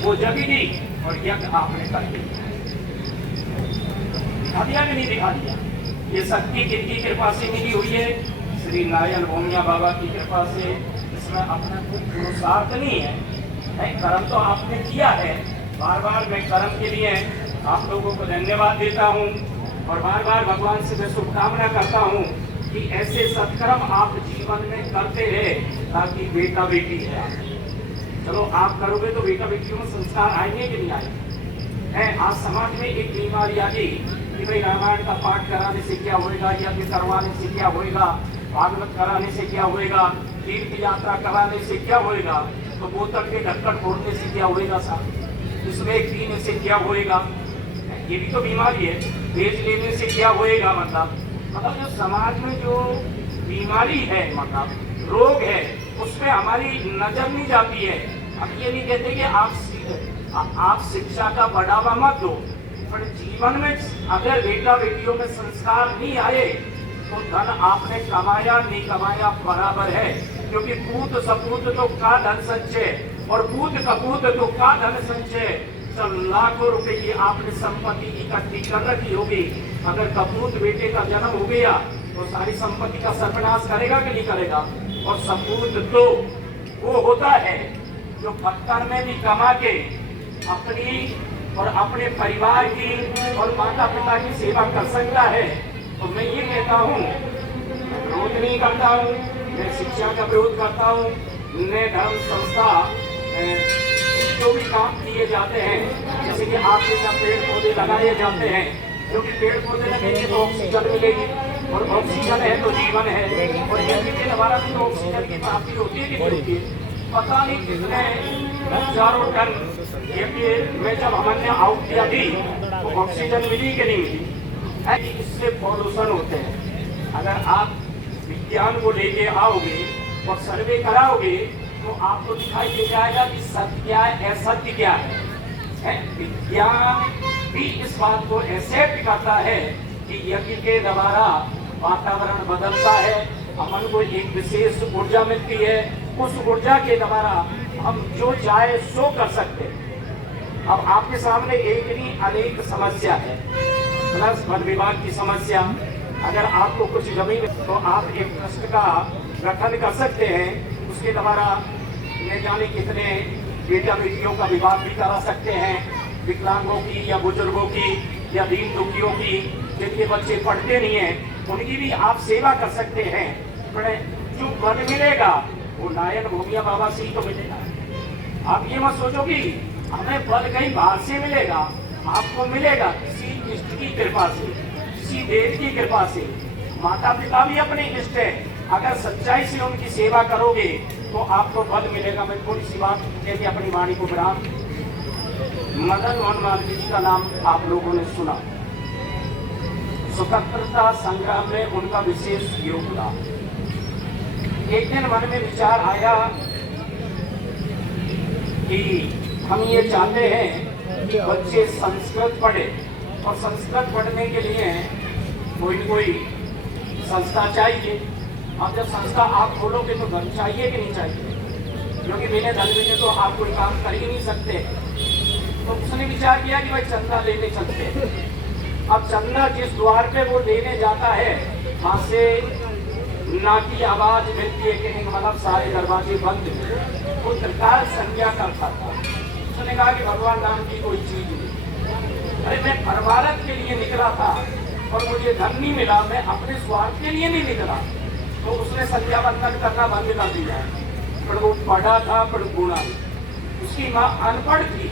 वो जगी दी और यज्ञ आपने कर दिया। दिखा दिया कि नहीं दिखा दिया? ये शक्ति किनकी कृपा से मिली हुई है? श्री नारायण भूमिया बाबा की कृपा से। इसमें अपना कोई पुरुषार्थ नहीं है, कर्म तो आपने किया है। बार बार मैं कर्म के लिए आप लोगों को धन्यवाद देता हूँ और बार बार भगवान से मैं शुभकामना करता हूँ कि ऐसे सत्कर्म आप जीवन में करते रहे, ताकि बेटा बेटी है, चलो आप करोगे तो बेटा बेटियों में संस्कार आएंगे कि नहीं आएंगे? आज समाज में एक बीमारी आ गई कि भाई रामायण का पाठ कराने से क्या होएगा, यज्ञ करवाने से क्या होएगा, भागवत कराने से क्या होएगा, तीर्थ यात्रा कराने से क्या होएगा, तो बोतल के ढक्कन फोड़ने से क्या होएगा साहब, इसमें पीने से क्या होएगा? ये भी तो बीमारी है। बेच लेने से क्या होएगा? मतलब जो समाज में जो बीमारी है, मतलब रोग है, उसमें हमारी नजर नहीं जाती है। अब ये नहीं कहते कि आप शिक्षा का बढ़ावा मत दो, पर जीवन में अगर बेटा बेटियों में संस्कार नहीं आए तो धन आपने कमाया नहीं कमाया बराबर है, क्योंकि पूत सपूत तो का धन संचय और पूत कपूत तो का धन संचय। चल लाखों रुपए की आपने संपत्ति इकट्ठी कर रखी होगी, अगर कपूत बेटे का जन्म हो गया तो सारी संपत्ति का सर्वनाश करेगा कि नहीं करेगा? और सपूत तो वो होता है जो पत्थर में भी कमा के अपनी और अपने परिवार की और माता पिता की सेवा कर सकता है। तो मैं ये कहता हूँ, विरोध नहीं करता हूँ, मैं शिक्षा का विरोध करता हूँ। नए धर्म संस्था जो भी काम किए जाते हैं, जैसे कि आपके यहाँ पेड़ पौधे लगाए जाते हैं, क्योंकि पेड़ पौधे लगेंगे तो ऑक्सीजन मिलेगी और ऑक्सीजन है तो जीवन है, और यज्ञ के द्वारा भी तो ऑक्सीजन की प्राप्ति होती है कि नहीं होती है? पता नहीं कितने हजारों टन यज्ञ में जब हमने आउट किया थी तो ऑक्सीजन मिली कि नहीं मिली? इससे पॉल्यूशन होते हैं। अगर आप विज्ञान को लेके आओगे और सर्वे कराओगे तो आपको दिखाई दे जाएगा कि सत्य क्या है, असत्य क्या है। विज्ञान भी इस बात को एक्सेप्ट करता है कि यज्ञ के द्वारा वातावरण बदलता है, हमन को एक विशेष ऊर्जा मिलती है, उस ऊर्जा के द्वारा हम जो चाहे सो कर सकते हैं। अब आपके सामने एक नहीं अनेक समस्या है, प्लस वन विभाग की समस्या। अगर आपको कुछ जमीन तो आप एक ट्रस्ट का गठन कर सकते हैं, उसके द्वारा न जाने कितने बेटा बेटियों का विवाह भी करा सकते हैं, विकलांगों की या बुजुर्गों की या दीन दुखियों की, जिनके बच्चे पढ़ते नहीं हैं उनकी भी आप सेवा कर सकते हैं। पर जो वन मिलेगा वो नारायण भूमिया बाबा से ही तो मिलेगा। आप ये मत सोचो कि हमें फल कहीं बाहर से मिलेगा, आपको मिलेगा किसी इष्ट की कृपा से, किसी देव की कृपा से। माता पिता भी अपने इष्ट है, अगर सच्चाई से उनकी सेवा करोगे तो आपको फल मिलेगा। मैं थोड़ी सी बात कहते अपनी वाणी को विराम। मदन मोहन मालवीय जी का नाम आप लोगों ने सुना, स्वतंत्रता संग्राम में उनका विशेष योगदान। एक दिन मन में विचार आया कि हम ये चाहते हैं कि बच्चे संस्कृत पढ़े, और संस्कृत पढ़ने के लिए कोई न कोई संस्था चाहिए। अब जब संस्था आप खोलोगे तो धन चाहिए कि नहीं चाहिए? क्योंकि बिना धन मिले तो आप कोई काम कर ही नहीं सकते। तो उसने विचार किया कि भाई चंदा लेने चलते हैं। अब चंदा जिस द्वार पे वो लेने जाता है वहां से ना की आवाज मिलती है कि मतलब सारे दरवाजे बंद हैं। वो त्रिकाल संज्ञा करता था। उसने कहा कि भगवान नाम की कोई चीज नहीं। अरे मैं परवारत के लिए निकला था और मुझे धन नहीं मिला, मैं अपने स्वार्थ के लिए नहीं निकला। तो उसने संध्या बंधन करना बंद कर दिया। पर वो पढ़ा था पर गुणा, उसकी माँ अनपढ़ थी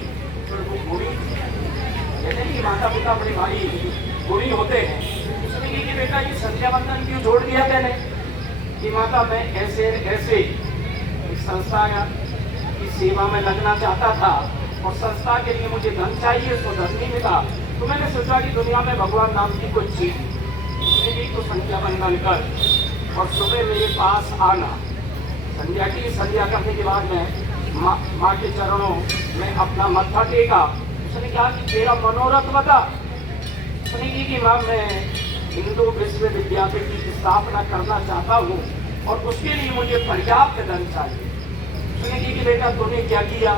पर वो गुणी थी। कहते हैं कि माता पिता अपने भाई गुणी होते हैं। उसने कहा कि बेटा ये संध्या बंधन क्यों छोड़ दिया मैंने? कि माता मैं ऐसे ऐसे एक संस्था की सेवा में लगना चाहता था और संस्था के लिए मुझे धन चाहिए, उसको धन नहीं मिला। तो मैंने सोचा कि दुनिया में भगवान नाम की कोई चीज तो संध्या बंधन कर और सुबह मेरे पास आना। संध्या करने के बाद में माँ के चरणों में अपना मत्था टेका। उसने कहा कि तेरा मनोरथ बता। उसने कहा कि माँ मैं हिंदू विश्वविद्यालय की स्थापना करना चाहता हूँ और उसके लिए मुझे पर्याप्त धन चाहिए। उसने कहा कि बेटा तूने क्या किया?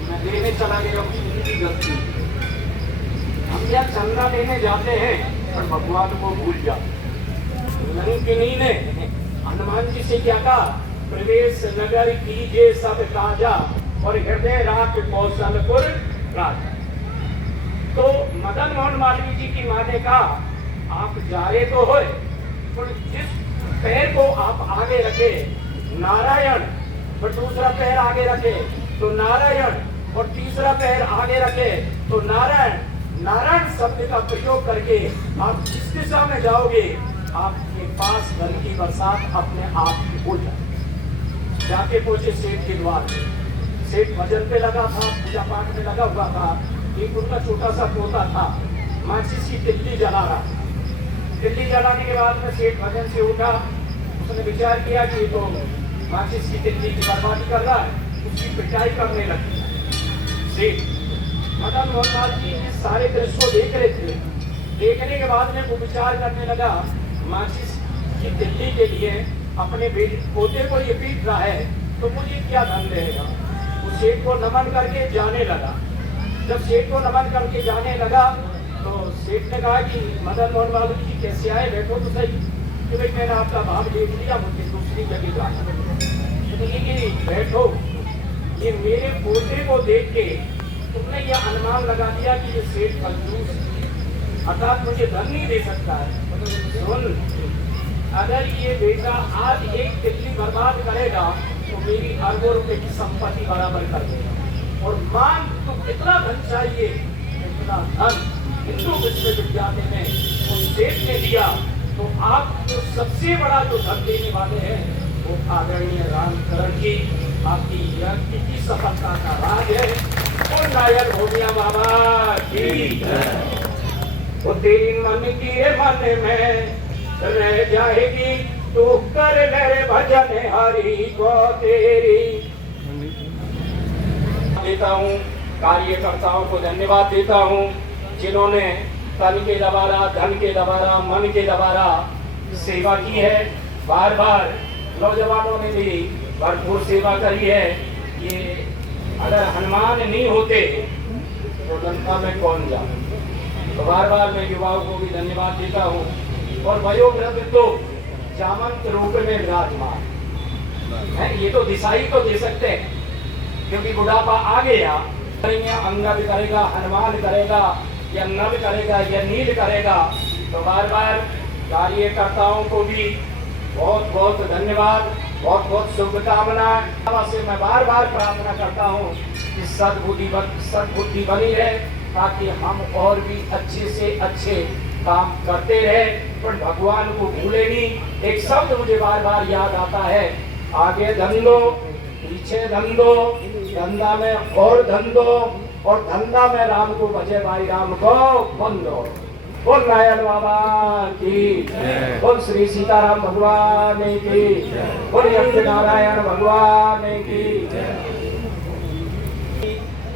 मैं देने चला गया, उसकी गलती। हम क्या चंदा लेने जाते हैं पर भगवान को भूल जाते। लंकिनी ने हनुमान जी से क्या कहा, प्रवेश नगर कीजिए सब काजा और हृदय राख कौशलपुर राजा। तो मदन मोहन मालवीय जी की माँ ने कहा, आप जा रहे तो हो, पर जिस पैर को आप आगे रखे नारायण, और दूसरा पैर आगे रखे तो नारायण, और तीसरा पैर आगे रखे तो नारायण, नारायण शब्द का प्रयोग करके आप जिस दिशा में जाओगे आपके पास धन की बरसात अपने आप ही हो जाए। जाके पहुंचे सेठ के द्वार पे। सेठ भजन पे लगा था, पूजा पाठ में लगा हुआ था। एक उनका छोटा सा पोता था, माचिस की तिल्ली जला रहा। तिल्ली जलाने के बाद में सेठ भजन से उठा। उसने विचार किया कि तो माचिस की तिल्ली की बर्बादी कर रहा है, उसकी पिटाई करने लगी। सेठ मदन मोहन लाल जी इस सारे दृश्य को देख रहे थे। देखने के बाद में वो विचार करने लगा, माचिस की तिल्ली के लिए अपने पोते को ये पीट रहा है तो मुझे क्या धन देगा। वो सेठ को नमन करके जाने लगा। जब सेठ को नमन करके जाने लगा तो सेठ ने कहा कि मदन मोहन लाल जी कैसे आए, बैठो तो सही। कि भाई मैंने आपका भाव देख लिया, मुझे दूसरी जगह जाना। तो बैठो, ये मेरे पोते को देख के तुमने ये अनुमान लगा दिया कि ये सेठ कंजूस है, अर्थात मुझे धन नहीं दे सकता है। सुन, अगर ये बेटा आज एक तिल्ली बर्बाद करेगा तो मेरी अरबों रुपए की संपत्ति बराबर कर देगा। और मान तो कितना धन चाहिए, इतना धन हिंदू विश्वविद्यालय में उस सेठ ने दिया। तो आप जो सबसे बड़ा जो धन देने वाले हैं वो आदरणीय रामचरण जी, आपकी व्यक्ति की सफलता का राज है। और नायक भोमिया बाबा की वो तेरी मन की मन में रह जाएगी, तू कर ले भजन हरि को तेरी। देता हूँ कार्यकर्ताओं को धन्यवाद देता हूँ जिन्होंने तन के द्वारा, धन के द्वारा, मन के द्वारा सेवा की है। बार बार नौजवानों ने भी भरपूर सेवा करी है। ये अगर हनुमान नहीं होते तो लंका में कौन जाए। तो बार बार मैं युवाओं को भी धन्यवाद देता हूँ। और वयोवृद्ध तो जामंत रूप में विराजमान है, ये तो दिशाई तो दे सकते हैं क्योंकि बुढ़ापा आ गया। अंगद करेगा, हनुमान करेगा, या नल करेगा, या नील करेगा। तो बार बार कार्यकर्ताओं को भी बहुत बहुत धन्यवाद, बहुत बहुत शुभकामनाएं से मैं बार बार प्रार्थना करता हूँ कि सद्बुद्धि बनी रहे ताकि हम और भी अच्छे से अच्छे काम करते रहे, पर भगवान को भूले नहीं। एक शब्द मुझे बार बार याद आता है, आगे धन दो, पीछे धन दो, धंधा में और धन दो, और धंधा में राम को भजे भाई राम को बंदो। बोल नारायण बाबा की, बोल श्री सीताराम भगवान की, बोल नारायण भगवान की।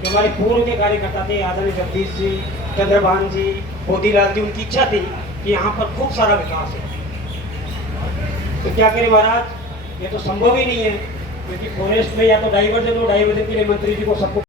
हमारे पूर्व के कार्यकर्ता थे आदरणीय जगदीश जी, चंद्रभान जी, मोतीलाल जी, उनकी इच्छा थी कि यहाँ पर खूब सारा विकास है। तो क्या करें महाराज, ये तो संभव ही नहीं है क्योंकि फॉरेस्ट में या तो डाइवर्जन हो, डाइवर्जन के लिए मंत्री जी को सबको